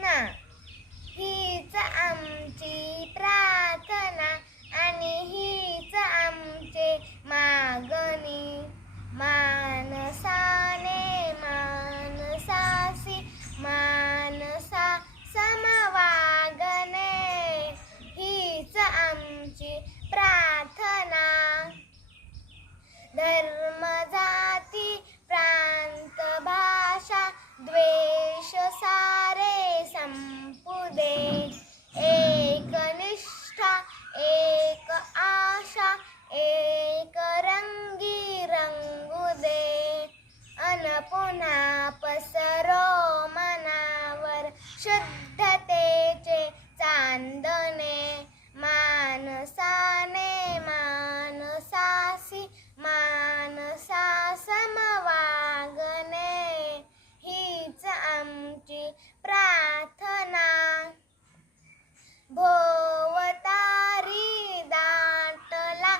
प्रार्थना, हीच आमची प्रार्थना आणि हीच आमचे मागणी. मानसाने मानसासी मानसा समवागणे, हीच आमची प्रार्थना. धर्म जाती प्रांत भाषा द्वेष सारे संपू दे. एक निष्ठा एक आशा एक रंगी रंगू दे. अन पुन्हा पसरो मनावर शुद्धतेचे चांदणे. मानसाने मानसासी मानसा समवागणे, हीच आमची प्रार्थना. भोवतारी दाटला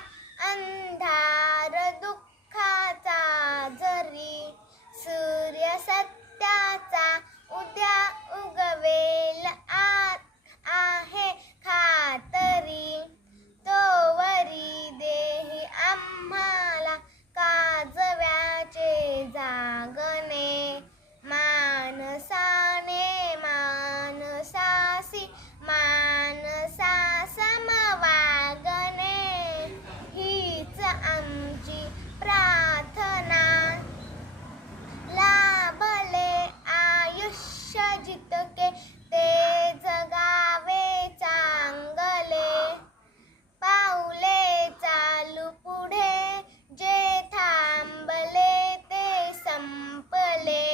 अंधार दुःखाचा जरी, सूर्य सत्याचा उद्या उगवेल आहे खातरी. तोवरी देही आम्हाला काजव्याचे जागणे. मानसाने मानसासी मानसा समवागणे, हीच आमची प्रार्थना. लाभले आयुष्य जितके ते जगावे चांगले. पाऊले चालू पुढे जे थांबले ते संपले.